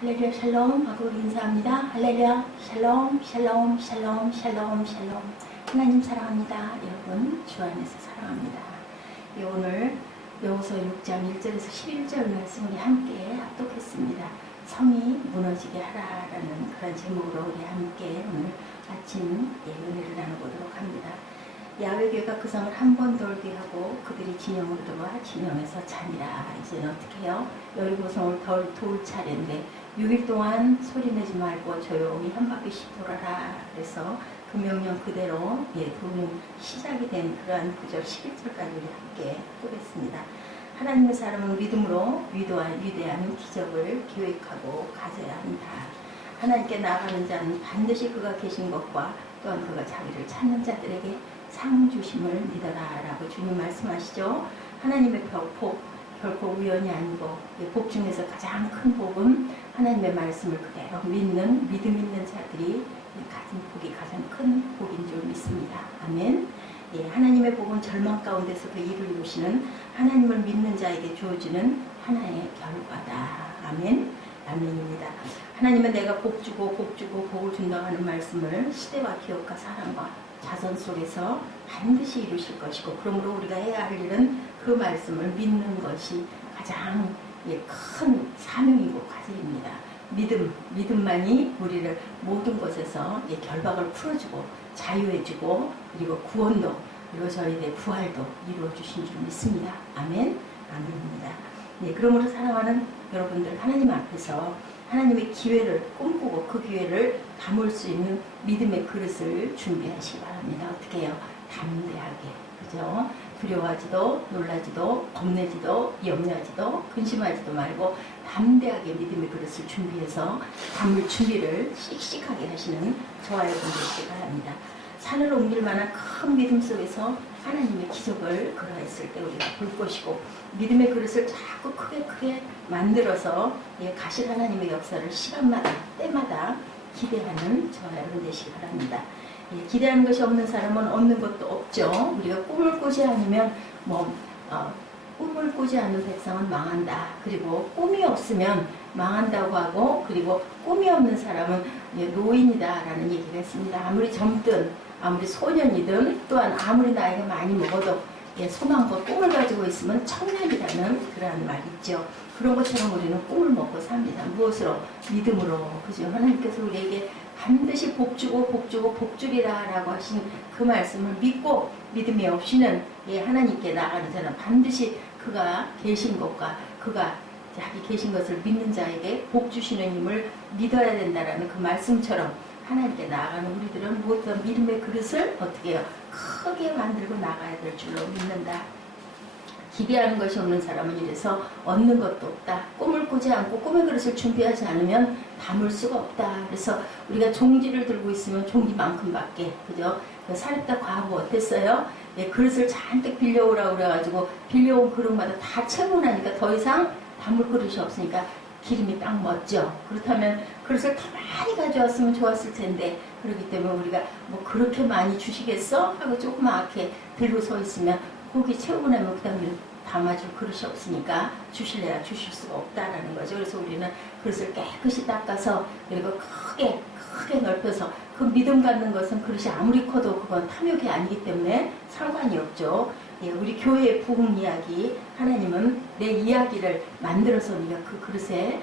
할렐루야 샬롬 하고 우리 인사합니다. 할렐루야 샬롬 샬롬 샬롬 샬롬 샬롬. 하나님 사랑합니다. 여러분 주 안에서 사랑합니다. 오늘 여호수아 6장 1절에서 11절 말씀 우리 함께 합독했습니다. 성이 무너지게 하라라는 그런 제목으로 우리 함께 오늘 아침 은혜를 나눠보도록 합니다. 야훼교회가 그 성을 한 번 돌게 하고 그들이 진영으로 들어와 진영에서 잠이라. 이제는 어떻게 해요? 여리고 성을 돌 차례인데 6일 동안 소리내지 말고 조용히 한 바퀴씩 돌아라. 그래서 그 명령 그대로 도는 시작이 된 그러한 9절 11절까지 우리 함께 보겠습니다. 하나님의 사람은 믿음으로 위대한 기적을 계획하고 가져야 한다. 하나님께 나아가는 자는 반드시 그가 계신 것과 또한 그가 자기를 찾는 자들에게 상 주심을 믿어라 라고 주님 말씀하시죠. 하나님의 복 결코 우연이 아니고 복 중에서 가장 큰 복은 하나님의 말씀을 그대로 믿는 믿음 있는 자들이 가진 복이 가장 큰 복인 줄 믿습니다. 아멘. 하나님의 복은 절망 가운데서 그 일을 이루시는 하나님을 믿는 자에게 주어지는 하나의 결과다. 아멘. 아멘입니다. 하나님은 내가 복 주고 복을 준다고 하는 말씀을 시대와 기업과 사랑과 자선 속에서 반드시 이루실 것이고, 그러므로 우리가 해야 할 일은 그 말씀을 믿는 것이 가장 큰 사명이고 과제입니다. 믿음만이 우리를 모든 것에서 결박을 풀어주고 자유해주고 그리고 구원도 그리고 저희의 부활도 이루어주신 줄 믿습니다. 아멘. 아멘입니다. 그러므로 사랑하는 여러분들, 하나님 앞에서 하나님의 기회를 꿈꾸고 그 기회를 담을 수 있는 믿음의 그릇을 준비하시기 바랍니다. 어떻게 해요? 담대하게, 그죠? 두려워하지도 놀라지도 겁내지도 염려하지도 근심하지도 말고 담대하게 믿음의 그릇을 준비해서 담을 준비를 씩씩하게 하시는 저와 여러분 되시기 바랍니다. 산을 옮길 만한 큰 믿음 속에서 하나님의 기적을 그러했을 때 우리가 볼 것이고, 믿음의 그릇을 자꾸 크게 만들어서 가실 하나님의 역사를 시간마다 때마다 기대하는 저와 여러분 되시기 바랍니다. 기대하는 것이 없는 사람은 얻는 것도 없죠. 우리가 꿈을 꾸지 않으면 꿈을 꾸지 않는 백성은 망한다. 그리고 꿈이 없으면 망한다고 하고, 그리고 꿈이 없는 사람은 노인이다 라는 얘기가 있습니다. 아무리 젊든 아무리 소년이든 또한 아무리 나이가 많이 먹어도 소망과 꿈을 가지고 있으면 청년이라는 그러한 말이 있죠. 그런 것처럼 우리는 꿈을 먹고 삽니다. 무엇으로? 믿음으로. 그죠? 하나님께서 우리에게 반드시 복 주리라 라고 하신 그 말씀을 믿고, 믿음이 없이는 하나님께 나아가는 자는 반드시 그가 계신 것과 그가 자기 계신 것을 믿는 자에게 복 주시는 힘을 믿어야 된다라는 그 말씀처럼 하나님께 나아가는 우리들은 무엇보다 믿음의 그릇을 어떻게 해요? 크게 만들고 나가야 될 줄로 믿는다. 기대하는 것이 없는 사람은 이래서 얻는 것도 없다. 꿈을 꾸지 않고 꿈의 그릇을 준비하지 않으면 담을 수가 없다. 그래서 우리가 종지를 들고 있으면 종지만큼밖에, 그죠? 사렙다 과부 어땠어요? 그릇을 잔뜩 빌려오라고 그래가지고 빌려온 그릇마다 다 채우고 나니까 더 이상 담을 그릇이 없으니까 기름이 딱 멎죠. 그렇다면 그릇을 더 많이 가져왔으면 좋았을 텐데, 그렇기 때문에 우리가 뭐 그렇게 많이 주시겠어? 하고 조그맣게 들고 서 있으면 고기 채우고 나면 그 다음에 담아줄 그릇이 없으니까 주실래야 주실 수가 없다라는 거죠. 그래서 우리는 그릇을 깨끗이 닦아서 그리고 크게 넓혀서, 그 믿음 갖는 것은 그릇이 아무리 커도 그건 탐욕이 아니기 때문에 상관이 없죠. 우리 교회의 부흥 이야기, 하나님은 내 이야기를 만들어서 우리가 그 그릇에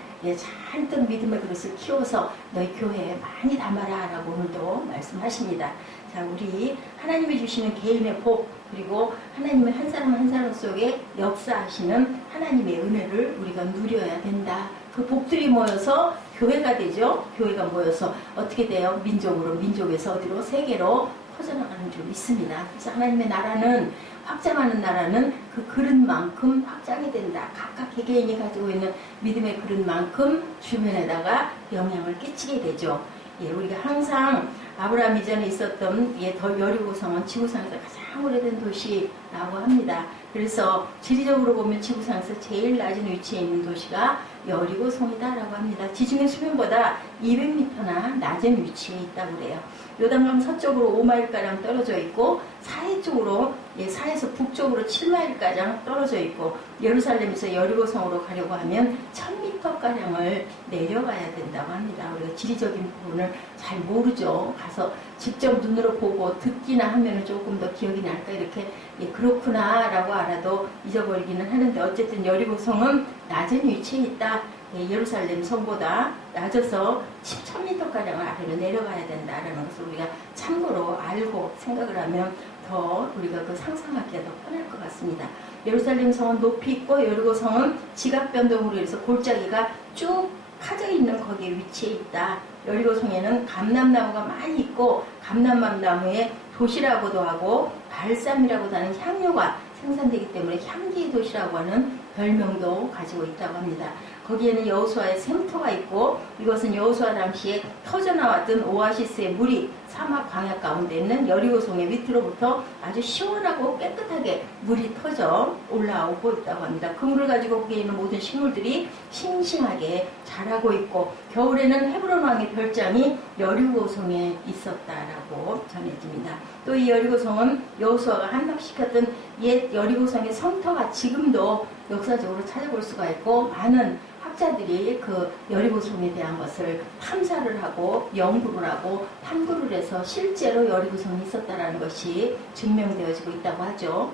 잔뜩 믿음의 그릇을 키워서 너희 교회에 많이 담아라 라고 오늘도 말씀하십니다. 자, 우리 하나님이 주시는 개인의 복, 그리고 하나님의 한 사람 한 사람 속에 역사하시는 하나님의 은혜를 우리가 누려야 된다. 그 복들이 모여서 교회가 되죠. 교회가 모여서 어떻게 돼요? 민족에서 어디로? 세계로 퍼져나가는 줄 믿습니다. 그래서 하나님의 나라는, 확장하는 나라는 그 그릇만큼 확장이 된다. 각각 개개인이 가지고 있는 믿음의 그릇만큼 주변에다가 영향을 끼치게 되죠. 우리가 항상 아브라함 이전에 있었던 여리고성은 지구상에서 가장 오래된 도시라고 합니다. 그래서 지리적으로 보면 지구상에서 제일 낮은 위치에 있는 도시가 여리고성이다라고 합니다. 지중해 수면보다 200m나 낮은 위치에 있다고 그래요. 요단강 서쪽으로 5마일가량 떨어져 있고 사해 쪽으로 사해에서 북쪽으로 7마일가량 떨어져 있고 예루살렘에서 여리고성으로 가려고 하면 1000m가량을 내려가야 된다고 합니다. 우리가 지리적인 부분을 잘 모르죠. 가서 직접 눈으로 보고 듣기나 하면 조금 더 기억이 날까 이렇게 그렇구나 라고 알아도 잊어버리기는 하는데 어쨌든 여리고성은 낮은 위치에 있다. 예루살렘 성보다 낮아서 1000m가량을 아래로 내려가야 된다라는 것을 우리가 참고로 알고 생각을 하면 더 우리가 그 상상하기가 더 편할 것 같습니다. 예루살렘 성은 높이 있고 여리고성은 지각 변동으로 인해서 골짜기가 쭉 파져 있는 거기에 위치해 있다. 여리고성에는 감람나무가 많이 있고 감람나무에 도시라고도 하고 발삼이라고도 하는 향료가 생산되기 때문에 향기의 도시라고 하는 별명도 가지고 있다고 합니다. 거기에는 여호수아의 샘터가 있고 이것은 여호수아 당시에 터져나왔던 오아시스의 물이 사막 광야 가운데 있는 여리고성의 밑으로부터 아주 시원하고 깨끗하게 물이 터져 올라오고 있다고 합니다. 그 물을 가지고 거기에 있는 모든 식물들이 싱싱하게 자라고 있고 겨울에는 헤브론 왕의 별장이 여리고성에 있었다라고 전해집니다. 또 이 여리고성은 여호수아가 함락시켰던 옛 여리고성의 성터가 지금도 역사적으로 찾아볼 수가 있고 많은 학자들이 그 여리고성에 대한 것을 탐사를 하고 연구를 하고 탐구를 해서 실제로 여리고성이 있었다는 것이 증명되어지고 있다고 하죠.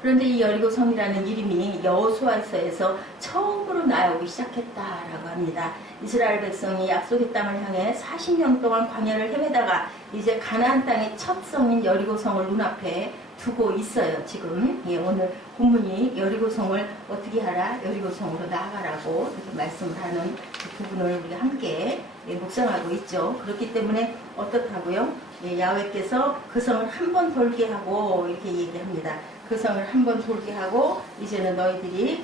그런데 이 여리고성이라는 이름이 여호수아서에서 처음으로 나오기 시작했다라고 합니다. 이스라엘 백성이 약속의 땅을 향해 40년 동안 광야를 헤매다가 이제 가나안 땅의 첫 성인 여리고성을 눈앞에 두고 있어요. 지금 오늘 본문이 여리고성을 어떻게 하라? 여리고성으로 나아가라고 이렇게 말씀을 하는 그 부분을 우리가 함께 묵상하고 있죠. 그렇기 때문에 어떻다고요? 야훼께서 그 성을 한 번 돌게 하고 이렇게 얘기합니다. 그 성을 한 번 돌게 하고 이제는 너희들이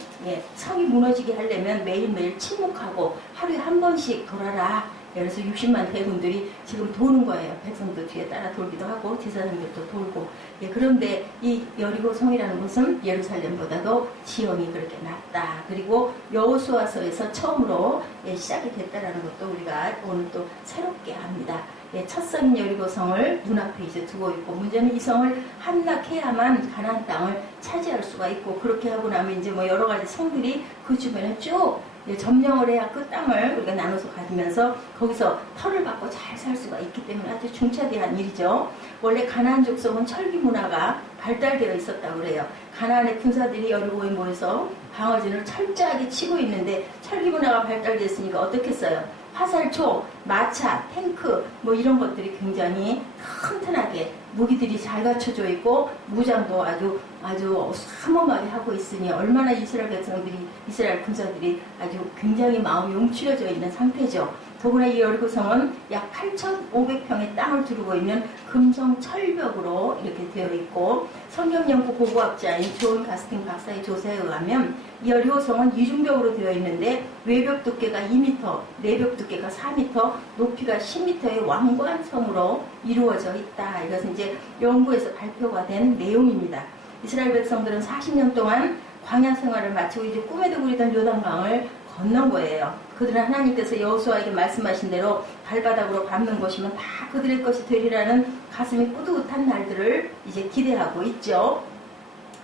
성이 무너지게 하려면 매일매일 침묵하고 하루에 한 번씩 돌아라. 그래서 60만 대군들이 지금 도는 거예요. 백성도 뒤에 따라 돌기도 하고 제사장들도 돌고. 그런데 이 여리고성이라는 것은 예루살렘보다도 지형이 그렇게 낮다. 그리고 여호수아서에서 처음으로 시작이 됐다라는 것도 우리가 오늘 또 새롭게 합니다. 첫 성인 여리고성을 눈앞에 이제 두고 있고 문제는 이 성을 함락해야만 가나안 땅을 차지할 수가 있고 그렇게 하고 나면 이제 뭐 여러 가지 성들이 그 주변에 쭉 점령을 해야 그 땅을 우리가 나눠서 가지면서 거기서 터를 받고 잘 살 수가 있기 때문에 아주 중차대한 일이죠. 원래 가나안 족속은 철기 문화가 발달되어 있었다고 그래요. 가나안의 군사들이 여리고에 모여서 방어진을 철저하게 치고 있는데 철기 문화가 발달됐으니까 어떻게 했어요? 화살초, 마차, 탱크 뭐 이런 것들이 굉장히 튼튼하게 무기들이 잘 갖춰져 있고 무장도 아주 삼엄하게 하고 있으니 얼마나 이스라엘 백성들이 이스라엘 군사들이 아주 굉장히 마음이 움츠려져 있는 상태죠. 더구나 이 여리고성은 약 8,500평의 땅을 두르고 있는 금성 철벽으로 이렇게 되어 있고 성경연구 고고학자인 존 가스팅 박사의 조사에 의하면 이 여리고성은 이중벽으로 되어 있는데 외벽 두께가 2m, 내벽 두께가 4m, 높이가 10m의 왕관성으로 이루어져 있다. 이것은 이제 연구에서 발표가 된 내용입니다. 이스라엘 백성들은 40년 동안 광야 생활을 마치고 이제 꿈에도 그리던 요단강을 건넌 거예요. 그들은 하나님께서 여호수아에게 말씀하신 대로 발바닥으로 밟는 것이면 다 그들의 것이 되리라는 가슴이 뿌듯한 날들을 이제 기대하고 있죠.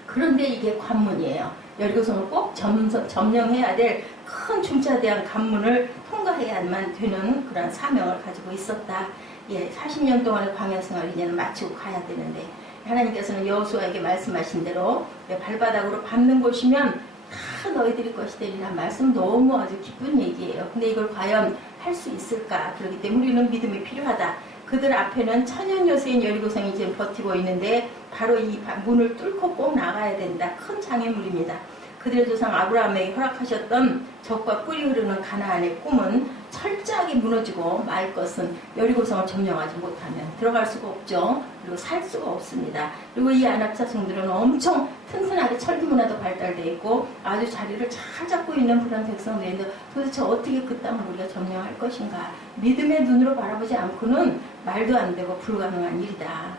그런데 이게 관문이에요. 여리고성을 꼭 점령해야 될 큰 중차대한 관문을 통과해야만 되는 그런 사명을 가지고 있었다. 40년 동안의 광야 생활을 이제는 마치고 가야 되는데 하나님께서는 여호수아에게 말씀하신 대로 발바닥으로 밟는 곳이면 다 너희들이 것이 되리라 말씀 너무 아주 기쁜 얘기예요. 근데 이걸 과연 할 수 있을까? 그렇기 때문에 우리는 믿음이 필요하다. 그들 앞에는 천연 요새인 여리고성이 지금 버티고 있는데 바로 이 문을 뚫고 꼭 나가야 된다. 큰 장애물입니다. 그들의 조상 아브라함에게 허락하셨던 적과 꿀이 흐르는 가나안의 꿈은 철저하게 무너지고 말 것은 여리고성을 점령하지 못하면 들어갈 수가 없죠. 그리고 살 수가 없습니다. 그리고 이 안압 자손들은 엄청 튼튼하게 철기 문화도 발달되어 있고 아주 자리를 잘 잡고 있는 그런 백성들인데 도대체 어떻게 그 땅을 우리가 점령할 것인가. 믿음의 눈으로 바라보지 않고는 말도 안 되고 불가능한 일이다.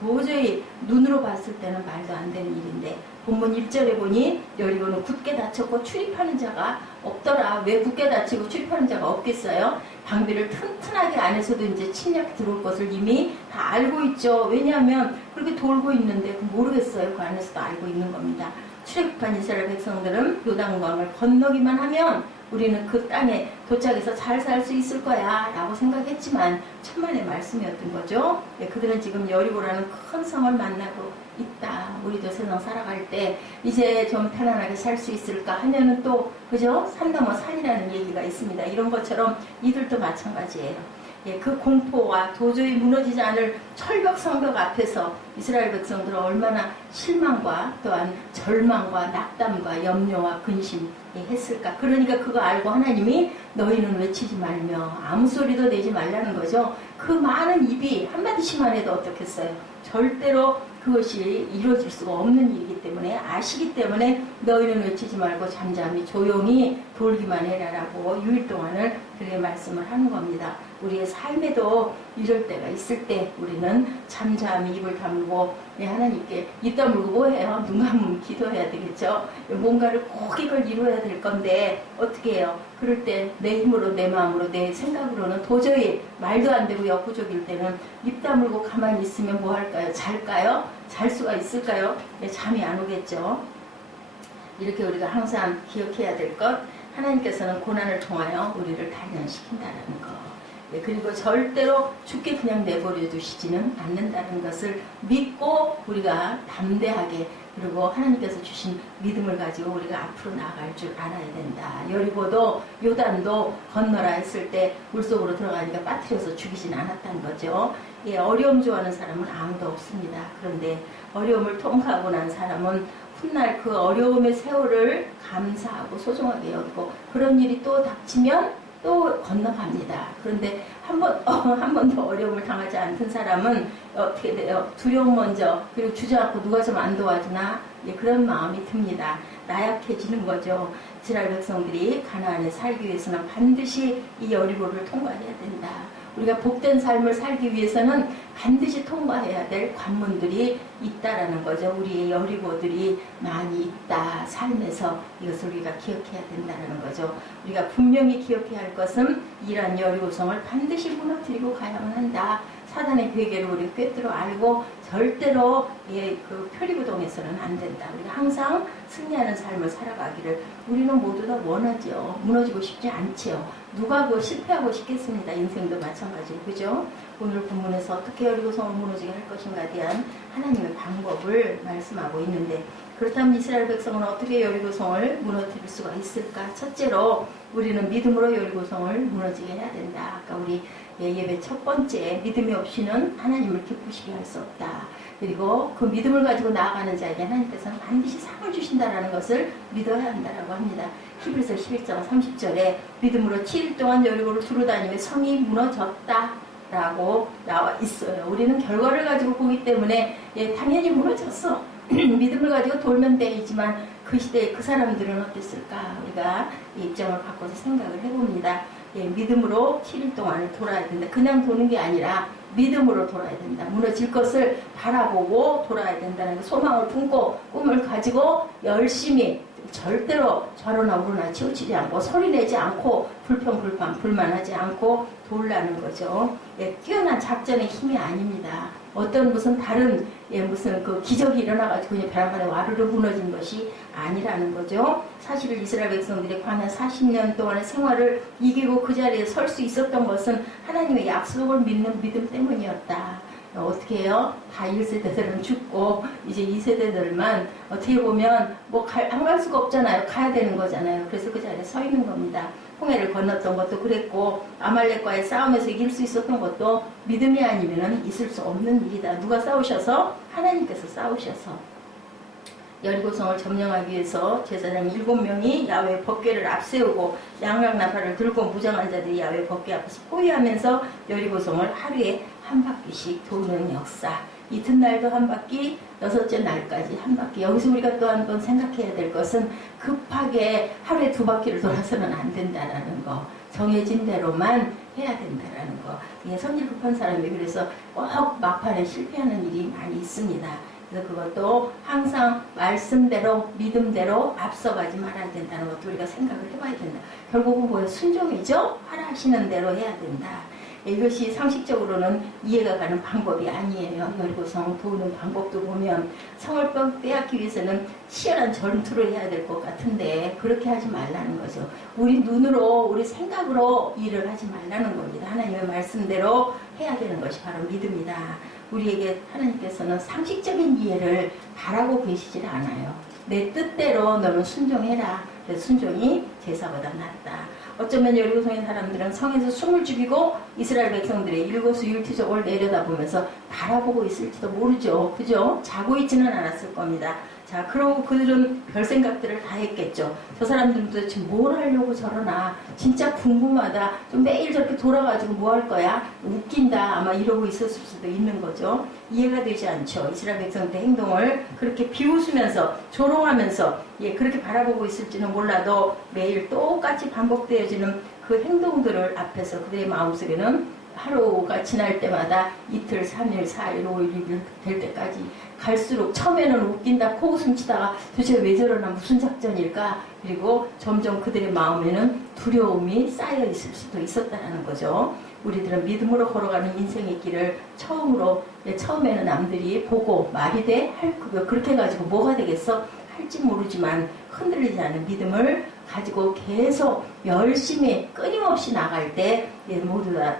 도저히 눈으로 봤을 때는 말도 안 되는 일인데 본문 1절에 보니 여리고는 굳게 닫혔고 출입하는 자가 없더라. 왜 굳게 닫히고 출입하는 자가 없겠어요? 방비를 튼튼하게 안에서도 이제 침략 들어올 것을 이미 다 알고 있죠. 왜냐하면 그렇게 돌고 있는데 모르겠어요. 그 안에서도 알고 있는 겁니다. 출애굽한 이스라엘 백성들은 요단강을 건너기만 하면 우리는 그 땅에 도착해서 잘 살 수 있을 거야 라고 생각했지만 천만의 말씀이었던 거죠. 그들은 지금 여리고라는 큰 성을 만나고 있다. 우리도 세상 살아갈 때 이제 좀 편안하게 살 수 있을까 하면은 또 그죠? 산 넘어 산이라는 얘기가 있습니다. 이런 것처럼 이들도 마찬가지예요. 그 공포와 도저히 무너지지 않을 철벽 성벽 앞에서 이스라엘 백성들은 얼마나 실망과 또한 절망과 낙담과 염려와 근심 했을까. 그러니까 그거 알고 하나님이 너희는 외치지 말며 아무 소리도 내지 말라는 거죠. 그 많은 입이 한마디씩만 해도 어떻겠어요. 절대로 그것이 이루어질 수가 없는 일이기 때문에 아시기 때문에 너희는 외치지 말고 잠잠히 조용히 돌기만 해라라고 6일 동안을 그렇게 말씀을 하는 겁니다. 우리의 삶에도 이럴 때가 있을 때 우리는 잠잠히 입을 다물고 하나님께 입 다물고 뭐 해요? 눈 감으면 기도해야 되겠죠. 뭔가를 꼭 이걸 이루어야 될 건데 어떻게 해요? 그럴 때 내 힘으로 내 마음으로 내 생각으로는 도저히 말도 안 되고 역부족일 때는 입 다물고 가만히 있으면 뭐 할까요? 잘까요? 잘 수가 있을까요? 잠이 안 오겠죠. 이렇게 우리가 항상 기억해야 될 것, 하나님께서는 고난을 통하여 우리를 단련시킨다는 것. 그리고 절대로 죽게 그냥 내버려 두시지는 않는다는 것을 믿고 우리가 담대하게 그리고 하나님께서 주신 믿음을 가지고 우리가 앞으로 나아갈 줄 알아야 된다. 여리고도 요단도 건너라 했을 때 물속으로 들어가니까 빠뜨려서 죽이진 않았다는 거죠. 어려움 좋아하는 사람은 아무도 없습니다. 그런데 어려움을 통과하고 난 사람은 훗날 그 어려움의 세월을 감사하고 소중하게 여기고 그런 일이 또 닥치면 또 건너갑니다. 그런데 한 번 더 어려움을 당하지 않던 사람은 어떻게 돼요? 두려움 먼저 그리고 주저앉고 누가 좀 안 도와주나 그런 마음이 듭니다. 나약해지는 거죠. 이스라엘 백성들이 가나안에 살기 위해서는 반드시 이 여리고를 통과해야 된다. 우리가 복된 삶을 살기 위해서는 반드시 통과해야 될 관문들이 있다라는 거죠. 우리의 여리고들이 많이 있다. 삶에서 이것을 우리가 기억해야 된다는 거죠. 우리가 분명히 기억해야 할 것은 이러한 여리고성을 반드시 무너뜨리고 가야만 한다. 사단의 괴계를 우리 꿰뚫어 알고 절대로 그 표리부동해서는 안 된다. 우리가 항상 승리하는 삶을 살아가기를 우리는 모두 다 원하죠. 무너지고 싶지 않지요. 누가 그 실패하고 싶겠습니다. 인생도 마찬가지고 그죠? 오늘 본문에서 어떻게 여리고성을 무너지게 할 것인가에 대한 하나님의 방법을 말씀하고 있는데 그렇다면 이스라엘 백성은 어떻게 여리고성을 무너뜨릴 수가 있을까? 첫째로 우리는 믿음으로 여리고성을 무너지게 해야 된다. 아까 우리 예배 첫 번째 믿음이 없이는 하나님을 기쁘시게 할 수 없다. 그리고 그 믿음을 가지고 나아가는 자에게 하나님께서는 반드시 상을 주신다라는 것을 믿어야 한다라고 합니다. 히브리서 11장 30절에 믿음으로 7일 동안 여리고를 두루다니며 성이 무너졌다라고 나와 있어요. 우리는 결과를 가지고 보기 때문에 당연히 무너졌어. 믿음을 가지고 돌면 되지만 그 시대에 그 사람들은 어땠을까? 우리가 이 입장을 바꿔서 생각을 해봅니다. 믿음으로 7일 동안을 돌아야 된다. 그냥 도는 게 아니라 믿음으로 돌아야 된다. 무너질 것을 바라보고 돌아야 된다는 소망을 품고 꿈을 가지고 열심히 절대로 좌로나 우로나 치우치지 않고 소리내지 않고 불평불만 불만하지 않고 돌라는 거죠. 뛰어난 작전의 힘이 아닙니다. 어떤 무슨 다른 무슨 그 기적이 일어나가지고 그냥 벼랑간에 와르르 무너진 것이 아니라는 거죠. 사실 이스라엘 백성들이 광야 40년 동안의 생활을 이기고 그 자리에 설 수 있었던 것은 하나님의 약속을 믿는 믿음 때문이었다. 어떻게 해요? 다 1세대들은 죽고 이제 2세대들만 어떻게 보면 뭐 안 갈 수가 없잖아요. 가야 되는 거잖아요. 그래서 그 자리에 서 있는 겁니다. 홍해를 건넜던 것도 그랬고 아말렉과의 싸움에서 이길 수 있었던 것도 믿음이 아니면 있을 수 없는 일이다. 누가 싸우셔서? 하나님께서 싸우셔서 여리고성을 점령하기 위해서 제사장 7명이 야외 법궤를 앞세우고 양각나팔을 들고 무장한 자들이 야외 법궤 앞에서 포위하면서 여리고성을 하루에 한 바퀴씩 도는 역사. 이튿날도 한 바퀴, 6째 날까지 한 바퀴. 여기서 우리가 또 한 번 생각해야 될 것은 급하게 하루에 2바퀴를 돌아서는 안 된다라는 거. 정해진 대로만 해야 된다라는 거. 이게 성질 급한 사람이 그래서 꼭 막판에 실패하는 일이 많이 있습니다. 그래서 그것도 항상 말씀대로 믿음대로 앞서가지 말아야 된다는 것도 우리가 생각을 해봐야 된다. 결국은 뭐예요? 순종이죠? 하라 하시는 대로 해야 된다. 이것이 상식적으로는 이해가 가는 방법이 아니에요. 여리고성 도우는 방법도 보면 성을 빼앗기 위해서는 치열한 전투를 해야 될 것 같은데 그렇게 하지 말라는 거죠. 우리 눈으로 우리 생각으로 일을 하지 말라는 겁니다. 하나님의 말씀대로 해야 되는 것이 바로 믿음이다. 우리에게 하나님께서는 상식적인 이해를 바라고 계시질 않아요. 내 뜻대로 너는 순종해라. 그래서 순종이 제사보다 낫다. 어쩌면 여리고성의 사람들은 성에서 숨을 죽이고 이스라엘 백성들의 일거수일투족을 내려다보면서 바라보고 있을지도 모르죠. 그죠? 자고 있지는 않았을 겁니다. 자, 그러고 그들은 별 생각들을 다 했겠죠. 저 사람들은 도대체 뭘 하려고 저러나 진짜 궁금하다. 좀 매일 저렇게 돌아가지고 뭐 할 거야? 웃긴다. 아마 이러고 있었을 수도 있는 거죠. 이해가 되지 않죠. 이스라엘 백성들의 행동을 그렇게 비웃으면서 조롱하면서 그렇게 바라보고 있을지는 몰라도 매일 똑같이 반복되어지는 그 행동들을 앞에서 그들의 마음속에는 하루가 지날 때마다 이틀, 3일, 4일, 5일, 6일 될 때까지 갈수록 처음에는 웃긴다, 코웃음 치다가 도대체 왜 저러나 무슨 작전일까? 그리고 점점 그들의 마음에는 두려움이 쌓여 있을 수도 있었다는 거죠. 우리들은 믿음으로 걸어가는 인생의 길을 처음에는 남들이 보고 말이 돼? 그렇게 해가지고 뭐가 되겠어? 할지 모르지만 흔들리지 않은 믿음을 가지고 계속 열심히 끊임없이 나갈 때 모두 다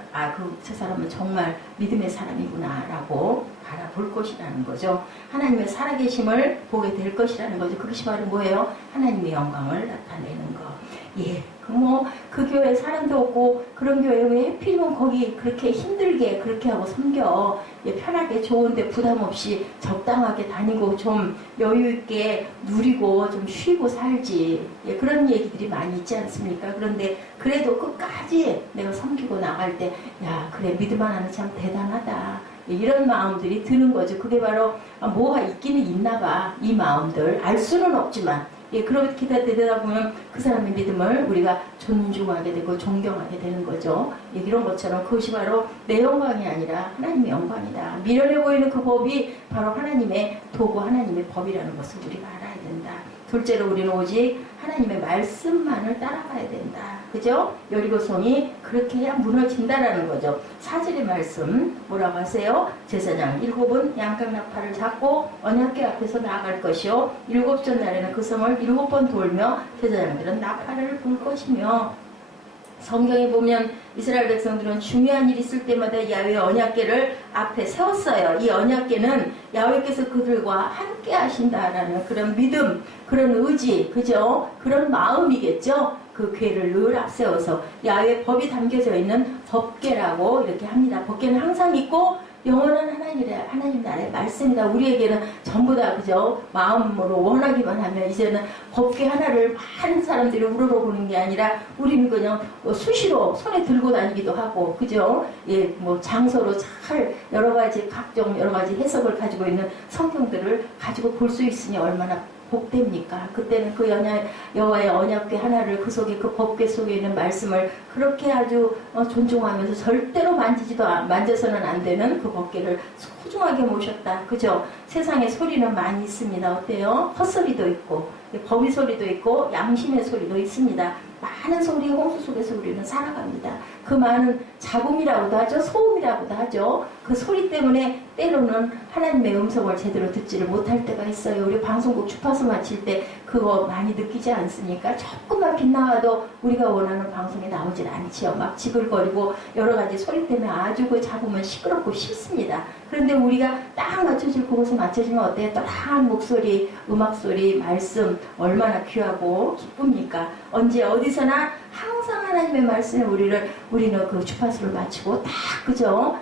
저 사람은 정말 믿음의 사람이구나 라고 바라볼 것이라는 거죠. 하나님의 살아계심을 보게 될 것이라는 거죠. 그것이 바로 뭐예요? 하나님의 영광을 나타내는 거. 그 교회 사람도 없고 그런 교회 왜 하필이면 거기 그렇게 힘들게 그렇게 하고 섬겨. 편하게 좋은데 부담 없이 적당하게 다니고 좀 여유 있게 누리고 좀 쉬고 살지. 그런 얘기들이 많이 있지 않습니까? 그런데 그래도 끝까지 내가 섬기고 나갈 때 그래 믿음 하나는 참 대단하다. 이런 마음들이 드는 거죠. 그게 바로 뭐가 있기는 있나 봐. 이 마음들 알 수는 없지만 그렇게 되다 보면 그 사람의 믿음을 우리가 존중하게 되고 존경하게 되는 거죠. 이런 것처럼 그것이 바로 내 영광이 아니라 하나님의 영광이다. 미련해 보이는 그 법이 바로 하나님의 도구, 하나님의 법이라는 것을 우리가 알아야 된다. 둘째로 우리는 오직 하나님의 말씀만을 따라가야 된다. 그죠? 여리고성이 그렇게 해야 무너진다라는 거죠. 4절의 말씀 뭐라고 하세요? 제사장 7은 양강나팔을 잡고 언약궤 앞에서 나아갈 것이요 7째 날에는 그 성을 7번 돌며 제사장들은 나팔을 불 것이며. 성경에 보면 이스라엘 백성들은 중요한 일이 있을 때마다 야훼의 언약궤를 앞에 세웠어요. 이 언약궤는 야훼께서 그들과 함께 하신다라는 그런 믿음, 그런 의지, 그죠? 그런 마음이겠죠? 그 궤를 늘 앞세워서 야훼의 법이 담겨져 있는 법궤라고 이렇게 합니다. 법궤는 항상 있고 영원한 하나님 나라의 말씀이다. 우리에게는 전부 다 그죠? 마음으로 원하기만 하면 이제는 법궤 하나를 많은 사람들이 우러러보는 게 아니라 우리는 그냥 수시로 손에 들고 다니기도 하고 그죠? 장소로 잘 각종 여러 가지 해석을 가지고 있는 성경들을 가지고 볼 수 있으니 얼마나 복됩니까? 그때는 그 여호와의 언약궤 하나를 그 속에 그 법궤 속에 있는 말씀을 그렇게 아주 존중하면서 절대로 만져서는 안 되는 그 법궤를 소중하게 모셨다. 그죠? 세상에 소리는 많이 있습니다. 어때요? 헛소리도 있고 법의 소리도 있고 양심의 소리도 있습니다. 많은 소리 홍수 속에서 우리는 살아갑니다. 그 많은 잡음이라고도 하죠. 소음이라고도 하죠. 그 소리 때문에 때로는 하나님의 음성을 제대로 듣지를 못할 때가 있어요. 우리 방송국 주파수 마칠 때 그거 많이 느끼지 않습니까? 조금만 빗나와도 우리가 원하는 방송이 나오질 않지요. 막 지글거리고 여러 가지 소리 때문에 아주 그 잡으면 시끄럽고 싫습니다. 그런데 우리가 딱 맞춰질 그곳에 맞춰지면 어때요? 또한 목소리, 음악소리, 말씀 얼마나 귀하고 기쁩니까? 언제 어디서나 항상 하나님의 말씀에 우리는 그 주파수를 맞추고 딱 그죠?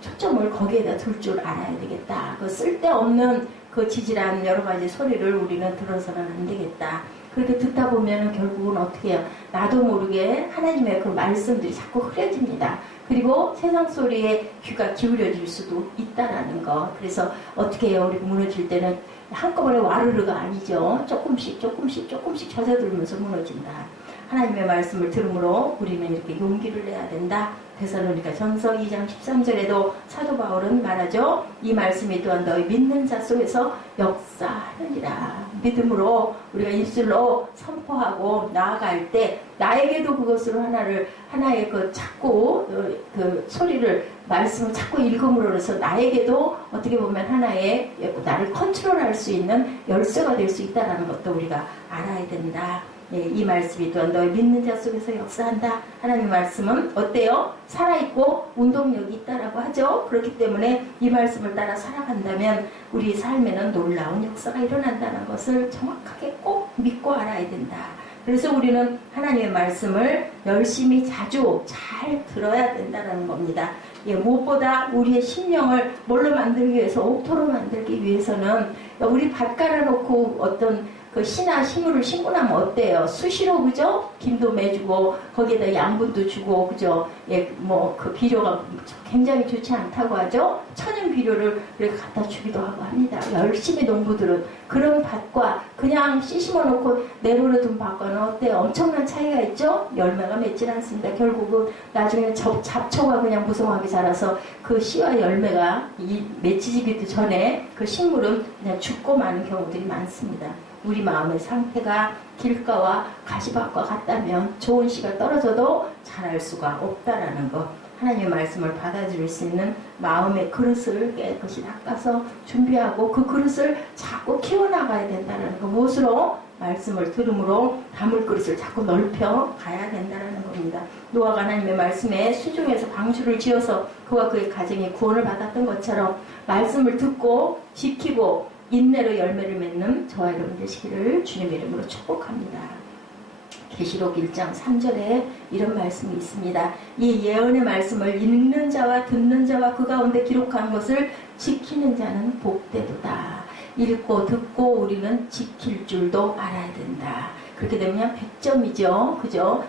초점을 거기에다 둘 줄 알아야 되겠다. 그 쓸데없는 그 지질한 여러 가지 소리를 우리는 들어서는 안 되겠다. 그렇게 듣다 보면은 결국은 어떻게 해요? 나도 모르게 하나님의 그 말씀들이 자꾸 흐려집니다. 그리고 세상 소리에 귀가 기울여질 수도 있다라는 거. 그래서 어떻게 해요? 우리 무너질 때는 한꺼번에 와르르가 아니죠. 조금씩 젖어들면서 무너진다. 하나님의 말씀을 들으므로 우리는 이렇게 용기를 내야 된다. 데살로니가 전서 2장 13절에도 사도 바울은 말하죠. 이 말씀이 또한 너희 믿는 자 속에서 역사하느니라. 믿음으로 우리가 입술로 선포하고 나아갈 때 나에게도 그것으로 하나의 그 자꾸 그 소리를 말씀을 자꾸 읽음으로써 나에게도 어떻게 보면 하나의 나를 컨트롤할 수 있는 열쇠가 될 수 있다는 것도 우리가 알아야 된다. 예, 이 말씀이 또한 너희 믿는 자 속에서 역사한다. 하나님의 말씀은 어때요? 살아있고 운동력이 있다라고 하죠. 그렇기 때문에 이 말씀을 따라 살아간다면 우리 삶에는 놀라운 역사가 일어난다는 것을 정확하게 꼭 믿고 알아야 된다. 그래서 우리는 하나님의 말씀을 열심히 자주 잘 들어야 된다는 겁니다. 예, 무엇보다 우리의 심령을 뭘로 만들기 위해서, 옥토로 만들기 위해서는 우리 밭 깔아놓고 어떤 그 씨나 식물을 심고 나면 어때요? 수시로, 그죠? 김도 매주고, 거기에다 양분도 주고, 그죠? 예, 뭐, 그 비료가 굉장히 좋지 않다고 하죠? 천연 비료를 이렇게 갖다 주기도 하고 합니다. 열심히 농부들은 그런 밭과 그냥 씨 심어놓고 내버려둔 밭과는 어때요? 엄청난 차이가 있죠? 열매가 맺질 않습니다. 결국은 나중에 잡초가 그냥 무성하게 자라서 그 씨와 열매가 맺히기도 전에 그 식물은 그냥 죽고 마는 경우들이 많습니다. 우리 마음의 상태가 길가와 가시밭과 같다면 좋은 씨가 떨어져도 자랄 수가 없다라는 것. 하나님의 말씀을 받아들일 수 있는 마음의 그릇을 깨끗이 닦아서 준비하고 그 그릇을 자꾸 키워나가야 된다는 것. 무엇으로? 말씀을 들음으로 담을 그릇을 자꾸 넓혀 가야 된다는 겁니다. 노아가 하나님의 말씀에 순종해서 방주를 지어서 그와 그의 가정이 구원을 받았던 것처럼 말씀을 듣고 지키고 인내로 열매를 맺는 저와 여러분 되시기를 주님 이름으로 축복합니다. 계시록 1장 3절에 이런 말씀이 있습니다. 이 예언의 말씀을 읽는 자와 듣는 자와 그 가운데 기록한 것을 지키는 자는 복되도다. 읽고 듣고 우리는 지킬 줄도 알아야 된다. 그렇게 되면 100점이죠. 그죠?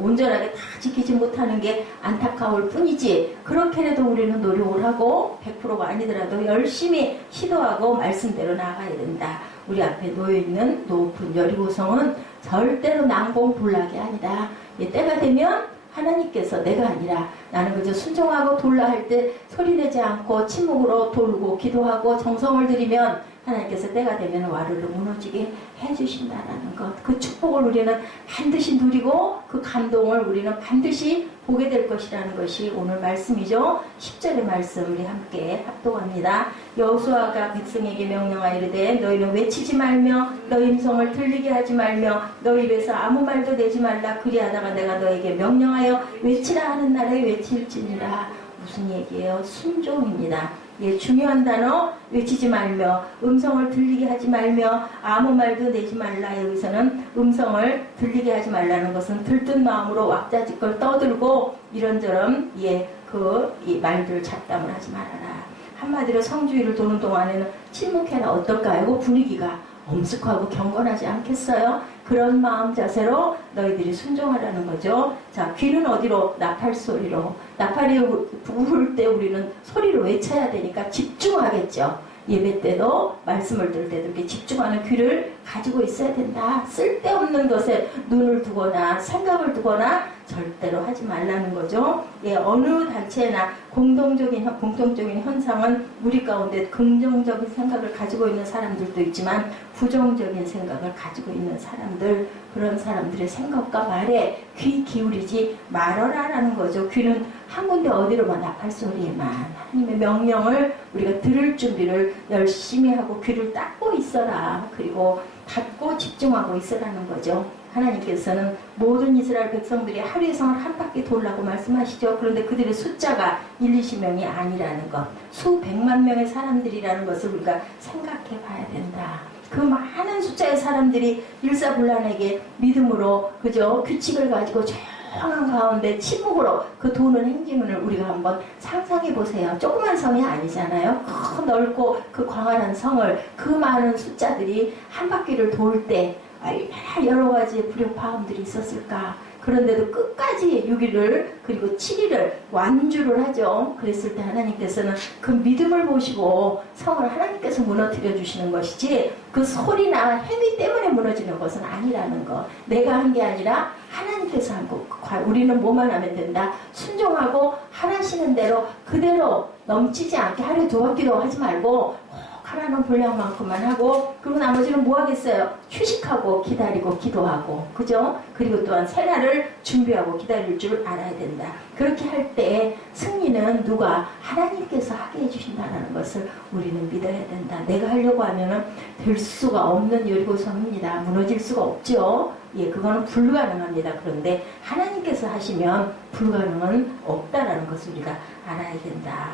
온전하게 다 지키지 못하는 게 안타까울 뿐이지, 그렇게라도 우리는 노력을 하고 100%가 아니더라도 열심히 시도하고 말씀대로 나가야 된다. 우리 앞에 놓여있는 높은 여리고성은 절대로 난공불락이 아니다. 때가 되면 하나님께서 내가 아니라 나는 그저 순종하고 돌라 할 때 소리내지 않고 침묵으로 돌고 기도하고 정성을 들이면 하나님께서 때가 되면 와르르 무너지게 해주신다라는 것. 그 축복을 우리는 반드시 누리고 그 감동을 우리는 반드시 보게 될 것이라는 것이 오늘 말씀이죠. 10절의 말씀 우리 함께 합독합니다. 여호수아가 백성에게 명령하여 이르되 너희는 외치지 말며 너희 음성을 들리게 하지 말며 너희 입에서 아무 말도 내지 말라. 그리하다가 내가 너에게 명령하여 외치라 하는 날에 외칠지니라. 무슨 얘기예요? 순종입니다. 예, 중요한 단어 외치지 말며 음성을 들리게 하지 말며 아무 말도 내지 말라. 여기서는 음성을 들리게 하지 말라는 것은 들뜬 마음으로 왁자지껄 떠들고 이런저런 이 말들 잡담을 하지 말아라. 한마디로 성주위를 도는 동안에는 침묵해라. 어떨까요? 분위기가 엄숙하고 경건하지 않겠어요? 그런 마음 자세로 너희들이 순종하라는 거죠. 자, 귀는 어디로? 나팔 소리로. 나팔이 부을 때 우리는 소리로 외쳐야 되니까 집중하겠죠. 예배 때도 말씀을 들을 때도 이렇게 집중하는 귀를 가지고 있어야 된다. 쓸데없는 것에 눈을 두거나 생각을 두거나 절대로 하지 말라는 거죠. 예, 어느 단체나 공통적인 현상은 우리 가운데 긍정적인 생각을 가지고 있는 사람들도 있지만 부정적인 생각을 가지고 있는 사람들, 그런 사람들의 생각과 말에 귀 기울이지 말아라라는 거죠. 귀는 한 군데 어디로만 나팔 소리에만. 하나님의 명령을 우리가 들을 준비를 열심히 하고 귀를 닦고 있어라. 그리고 닫고 집중하고 있으라는 거죠. 하나님께서는 모든 이스라엘 백성들이 하루의 성을 한 바퀴 돌라고 말씀하시죠. 그런데 그들의 숫자가 1-20명이 아니라는 것, 수백만 명의 사람들이라는 것을 우리가 생각해 봐야 된다. 그 많은 숫자의 사람들이 일사불란하게 믿음으로 그저 규칙을 가지고 조용한 가운데 침묵으로 그 도는 행진을 우리가 한번 상상해 보세요. 조그만 성이 아니잖아요. 그 넓고 그 광활한 성을 그 많은 숫자들이 한 바퀴를 돌 때 얼마나 여러 가지의 불협화음들이 있었을까. 그런데도 끝까지 6일을 그리고 7일을 완주를 하죠. 그랬을 때 하나님께서는 그 믿음을 보시고 성을 하나님께서 무너뜨려 주시는 것이지 그 소리나 행위 때문에 무너지는 것은 아니라는 것. 내가 한 게 아니라 하나님께서 한 것. 우리는 뭐만 하면 된다. 순종하고 하라시는 대로 그대로 넘치지 않게 하루에 2바퀴도 하지 말고 하라는 분량만큼만 하고 그리고 나머지는 뭐 하겠어요? 휴식하고 기다리고 기도하고 그죠? 그리고 또한 새날을 준비하고 기다릴 줄 알아야 된다. 그렇게 할 때 승리는 누가? 하나님께서 하게 해주신다는 것을 우리는 믿어야 된다. 내가 하려고 하면은 될 수가 없는 여리고성입니다. 무너질 수가 없죠. 예, 그거는 불가능합니다. 그런데 하나님께서 하시면 불가능은 없다라는 것을 우리가 알아야 된다.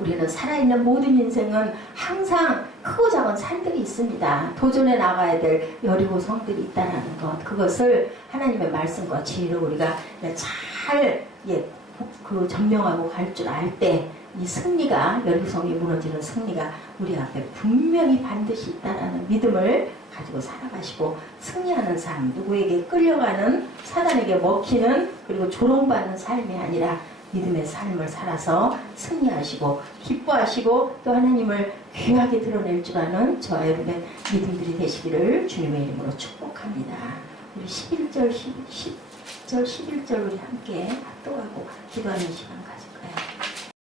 우리는 살아있는 모든 인생은 항상 크고 작은 산들이 있습니다. 도전해 나가야 될 여리고성들이 있다는 것. 그것을 하나님의 말씀과 지혜로 우리가 잘 점령하고 갈 줄 알 때 이 승리가 여리고성이 무너지는 승리가 우리 앞에 분명히 반드시 있다는 믿음을 가지고 살아가시고 승리하는 삶, 누구에게 끌려가는 사단에게 먹히는 그리고 조롱받는 삶이 아니라 믿음의 삶을 살아서 승리하시고 기뻐하시고 또 하나님을 귀하게 드러낼 줄 아는 저와 여러분의 믿음들이 되시기를 주님의 이름으로 축복합니다. 우리 11절, 11절 우리 함께 합독하고 기도하는 시간